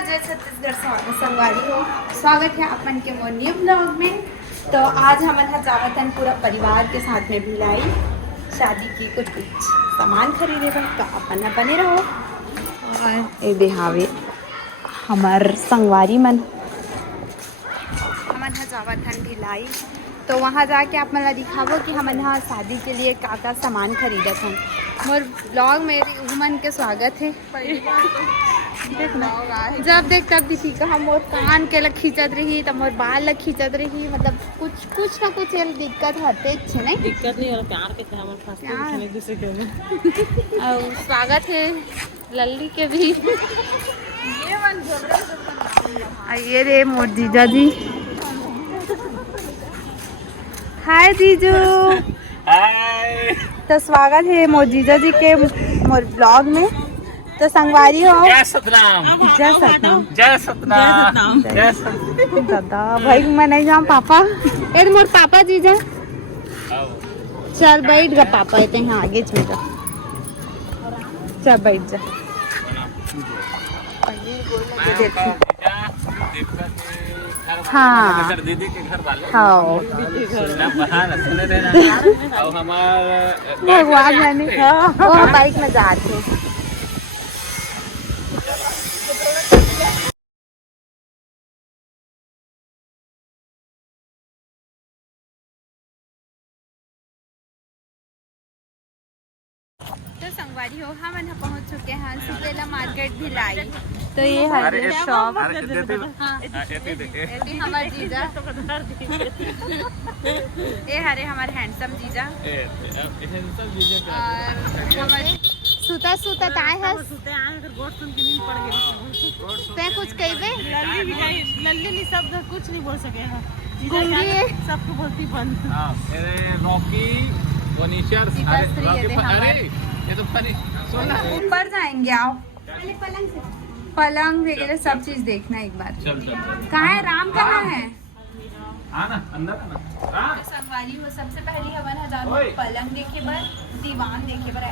जय छत्तीसगढ़ संगवारी हो। स्वागत है अपन के मोर न्यू ब्लॉग में। तो आज हम जावतन पूरा परिवार के साथ में भिलाई शादी की कुछ सामान खरीदे पर तो अपन बने रहो। और ए देहावे हमार संगवारी मन हमन जावतन भिलाई, तो वहाँ जाके आप मला दिखावो कि हमन यहाँ शादी के लिए का सामान खरीदत हैं। मोर ब्लॉग में उमन के स्वागत है। जब देख तब दीपिका हम मोर कान के लग खींचत रही, तब मोर बाल लग खींचत रही। मतलब कुछ ना कुछ दिक्कत होते नहीं, दिक्कत नहीं और प्यार के हमन फास्ट एक दूसरे के और स्वागत है लल्ली के भी। ये रे मोर जीजा जी। हाय जीजू। हाय। तो स्वागत है मोर जीजा जी के मोर ब्लॉग में। तो संगवारी हो। जय सतनाम। जय सतनाम। जय सतनाम। जय सतनाम। दादा भाई मैं नहीं जाऊँ पापा। ये मोर पापा जीजा। चल बैठ गा पापा, ये यहाँ आगे चल जा। चल बैठ जा। हाँ दीदी के घर वाले हाँ सुने देना और हमारे भगवान जाने वो बाइक में जाते। तो संगवारी हो हम यहाँ पहुँच चुके हैं सुपेला मार्केट भिलाई। तो ये है शॉप। ये हमारे जीजा, ये हरे हमारे हैंडसम जीजा। और हमारे सुता सुता ताए है ते कुछ कहबे लल्ली नहीं शब्द कुछ नहीं बोल सके हैं। गुंगी सबको बोलती बंद। रॉकी वनीशर। अरे ये तो ऊपर जाएंगे। आओ पलंग वगैरह सब चीज देखना एक बार। चल चल चल। कहाँ है राम, कहाँ है? आना अंदर आना। संगवारी हो सबसे पहली हवन हजार पलंग देखे बर, दीवान देखे बर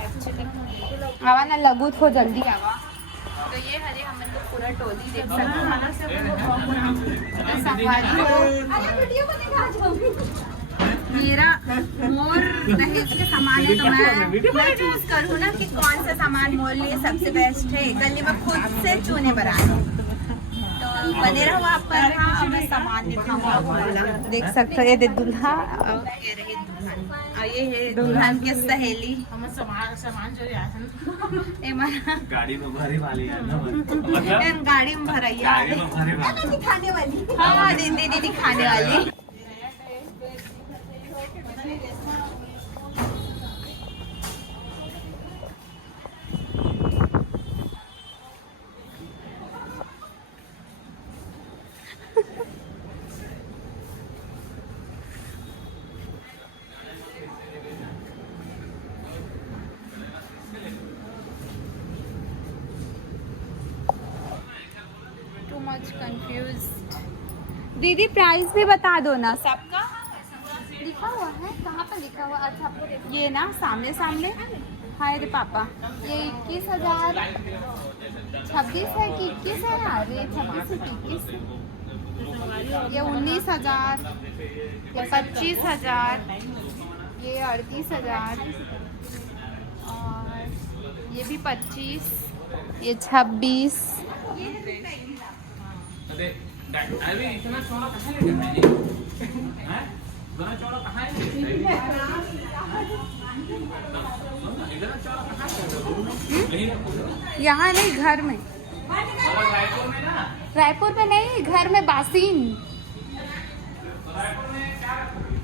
आवा ना लगू हो जल्दी आवा। तो ये हरे हमन लोग पूरा टोली देख सकते। संगवारी हो मेरा मोर दहेज के सामान है, तो मैं चूज करूँ ना कि कौन सा सामान मोर लिए सबसे बेस्ट है। गली में खुद से चुने बराबर। तो बने रहो आप पर। हाँ मैं सामान दिखाऊंगा, देख सकते हो। ये दूल्हा और ये रही दुल्हन, और ये है दुल्हन के सहेली। हम सामान जो यार गाड़ी में भरी वाली है ना, गाड़ी में भरैया दिखाने वाली। हाँ दीदी दिखाने वाली। कंफ्यूज्ड। दीदी प्राइस भी बता दो ना सबका। लिखा हुआ है कहाँ पर लिखा हुआ? अच्छा ये ना सामने सामने। हाय रे पापा, ये 21,000 26 है कि 21 है यार? ये 26 है कि 21? ये 19,000, ये 25,000, ये 38,000, और ये भी 25, ये 26। अरे इतना चौड़ा कहाँ ले गए जी? हैं? इतना चौड़ा कहाँ है? इतना चौड़ा कहाँ है? यहाँ नहीं, घर में। रायपुर में ना? रायपुर में नहीं, घर में बासीन।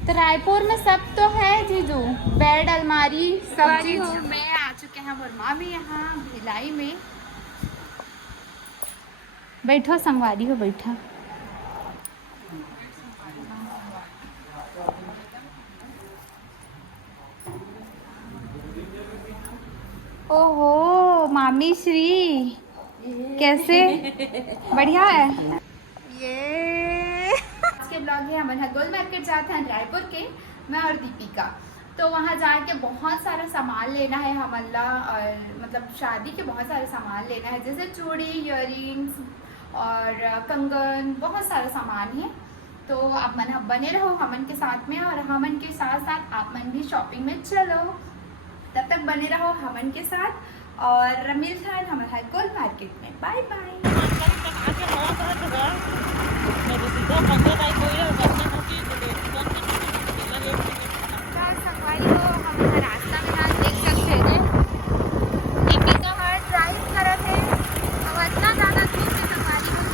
तो रायपुर में सब तो है जीजू, बेड अलमारी सब चीज। मैं आ चुके हैं वर्मा में, यहाँ भिलाई में। बैठो संगवारी हो, बैठा। ओहो मामी श्री, कैसे? बढ़िया है। ये आज के ब्लॉग है हम गोल मार्केट जाते हैं रायपुर के, मैं और दीपिका। तो वहाँ जाके बहुत सारा सामान लेना है हमला, और मतलब शादी के बहुत सारे सामान लेना है, जैसे चूड़ी, इयररिंग्स, और कंगन, बहुत सारा सामान है। तो आप मन बने रहो हमन के साथ में, और हमन के साथ साथ आप मन भी शॉपिंग में चलो। तब तक बने रहो हमन के साथ और मिलते हैं हमारे गोल मार्केट में। Bye bye. संगवारी हो हमारा रास्ता में आज देख सकते हैं टीपी का हर ड्राइव करा थे और इतना ज़्यादा धूप से संगवारी हो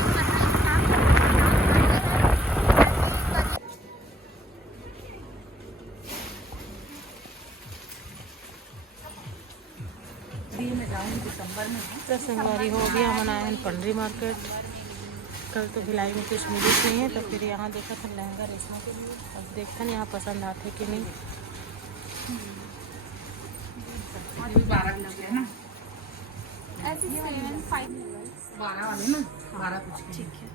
तो संगवारी हो गया हम आए हैं पंडरी मार्केट। कल तो भिलाई में कुछ मिली नहीं है, तो फिर यहाँ देखा था लहंगा रेशमा के लिए। अब देखते हैं यहाँ पसंद आते कि नहीं। 12 लग गया ना, ऐसे 7-5 12 वाले ना, 12 कुछ के। ठीक है।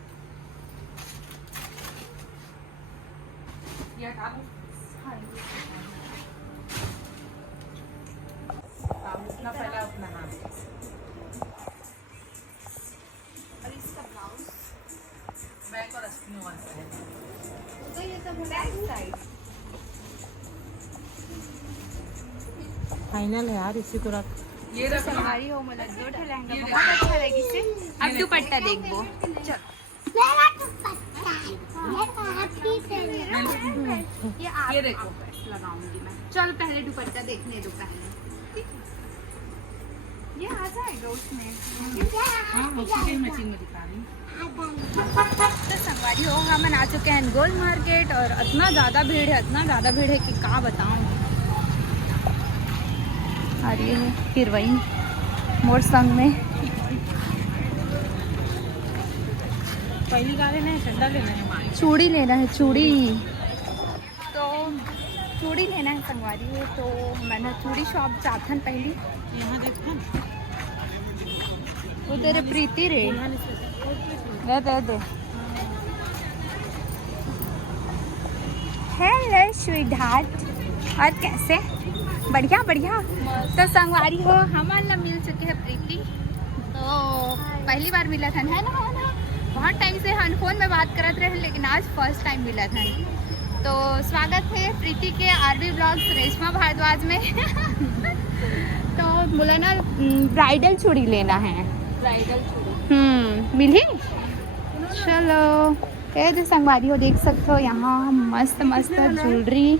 ये डालो। आप जितना पहला उतना हाथ। और इसका ब्लाउज बैक और अस्तियों वाला है। तो ये सब बैक साइड फाइनल है यार, इसी को रख। ये रख लो। संगवारी हो मला दो ठे लहंगा बहुत अच्छा लगी से। अब दुपट्टा देखबो। चल ये आप ये देखो। लगाऊंगी मैं। चल पहले दुपट्टा देखने दो पहले। ये आ जाएगा उसमें। हाँ, उसी के मैचिंग में दिखा रही हूँ। तो संगवारी हो हम आ चुके हैं गोल मार्केट, और इतना ज़्यादा भीड़ है कि क्या बताऊँ। और ये है हिरवई मोर संग में। पहली गाड़ी नहीं, ठंडा लेना है हमारी। चूड़ी लेना है, चूड़ी। तो चूड़ी लेना है संगवारी हो, तो मैंने चूड़ी शॉप जाथन पहली। यहाँ देखो वो तेरे प्रीति रे दे हेलो स्वीटहार्ट, और कैसे? बढ़िया बढ़िया। तो संगवारी हो हमारे लिए मिल चुके हैं प्रीति। तो पहली बार मिला था, है ना? बहुत टाइम से हम फोन में बात करते रहे, लेकिन आज फर्स्ट टाइम मिला था। तो स्वागत है प्रीति के आरबी ब्लॉग्स रेशमा भारद्वाज में। तो बोला ना ब्राइडल चूड़ी लेना है। ब्राइडल चूड़ी मिली। चलो ये जो संगवारी हो देख सकते हो, यहाँ मस्त मस्त ज्वेलरी,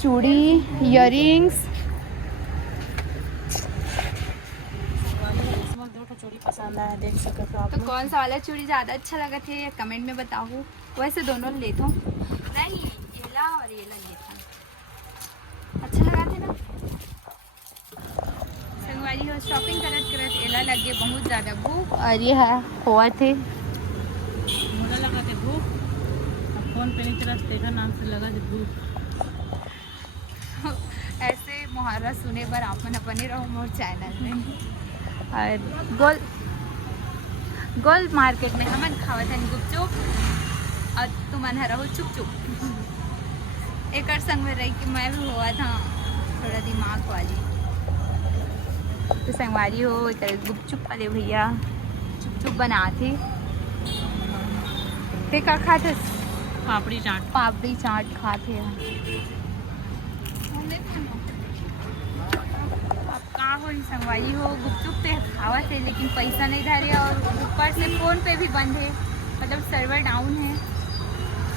चूड़ी, इयररिंग्स। चूड़ी पसंद आया, देख सकते हो आप तो लोग। कौन सा वाला चूड़ी ज़्यादा अच्छा लगा थे कमेंट में बताओ। वैसे दोनों लेता हूँ, नहीं ये ला और ये ला लेता हूँ। अच्छा लगा थे ना संगवारी हो। शॉपिंग करत एला लगे बहुत ज़्यादा भूख, और ये है हुआ थे मोड़ा लगा के भूख। अब फोन पे नहीं तरह देखा नाम से लगा जो भूख। ऐसे मुहावरा सुने पर आप मन अपने रहो मोर चैनल में। और गोल मार्केट में हमन खावत हन गुपचुप, और तुमन रहो चुप चुप। एक संग में रही कि मैं भी हुआ था थोड़ा दिमाग वाली। तो संगवारी हो एक गुपचुप वाले भैया चुप चुप बनाते थे। का खाते? पापड़ी चाट। पापड़ी चाट खाते। अब का हो संगवारी हो, गुपचुप पे खावा थे लेकिन पैसा नहीं धरे, और ऊपर से फ़ोन पे भी बंद है, मतलब सर्वर डाउन है।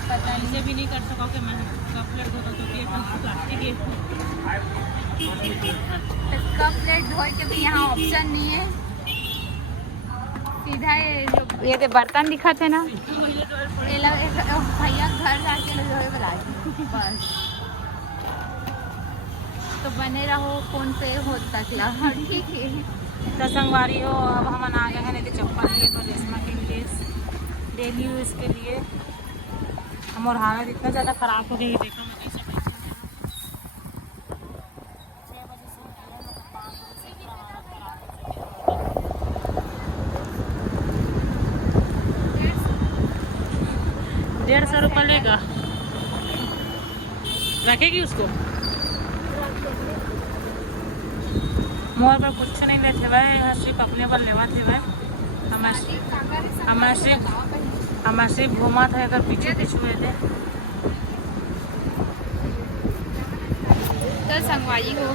पता नहीं ऐसे भी नहीं कर सकोगे, मैं कप प्लेट धो तो प्लास्टिक है। तो कप प्लेट धोए के भी यहाँ ऑप्शन नहीं है। सीधा ये तो बर्तन दिखा थे ना, भैया घर जाके धोए बुला बस। तो बने रहो फोन पे होता चला। ठीक है। तो संगवारी हो अब हम आ गए हैं नहीं तो चप्पल लिए तो रेशमा के लिए डेली यूज़ के लिए। हम और हालत इतना ज़्यादा ख़राब हो गई, देखो मैं कैसे 150 रुपये लेगा। रखेगी उसको? मोर पर कुछ नहीं ले थे भाई, सिर्फ अपने पर लेवा थे भाई। हमारे से घुमा था अगर पीछे पीछे हुए थे। तो संगवारी हो,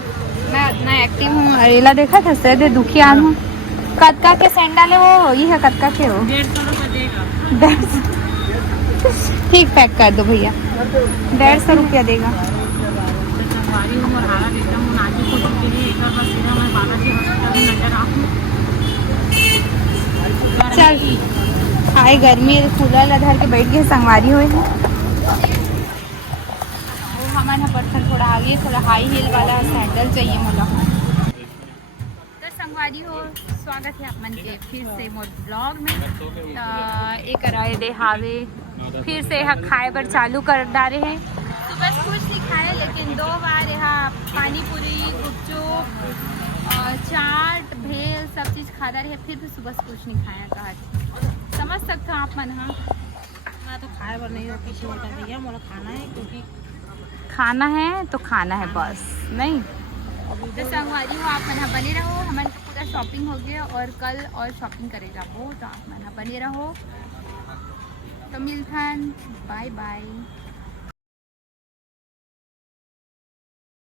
मैं उतना एक्टिव हूँ। अरेला देखा था से दुखियार हूँ। कतका के सैंडल है वो, ये है कतका के हो। 150 रुपये देगा। ठीक पैक कर दो भैया, 150 रुपया देगा। तो संगवारी हूँ और हारा देता हूँ नाची को चुके लिए एक बार बस सीधा मैं बालाजी हॉस्पिटल में नजर आऊँ। चल हाय गर्मी कूलर धर के बैठ गए संगवारी हुए हैं। वो हमारे पत्थर थोड़ा आगे, थोड़ा हाई हील वाला सैंडल चाहिए मुझे। तो संगवारी हो, स्वागत है अपन के फिर से मोर ब्लॉग में। एक राय दे हावे फिर से यहाँ खाए पर चालू कर डाले हैं। सुबह कुछ नहीं खाए लेकिन 2 बार यहाँ पानी पूरी, गुपचुप, चाट, भेल सब चीज़ खा रहे हैं। फिर भी सुबह कुछ नहीं खाया। कहा समझ सकते हो आप मन। हाँ मैं तो खाए पर नहीं होती कि होता भैया मोला खाना है, क्योंकि खाना है तो खाना है बस, नहीं। तो संगवारी हो, आप मन बने रहो। हमारे पूरा शॉपिंग हो गया और कल और शॉपिंग करेगा वो, तो आप मन बने रहो। तो मिलता है, बाय बाय।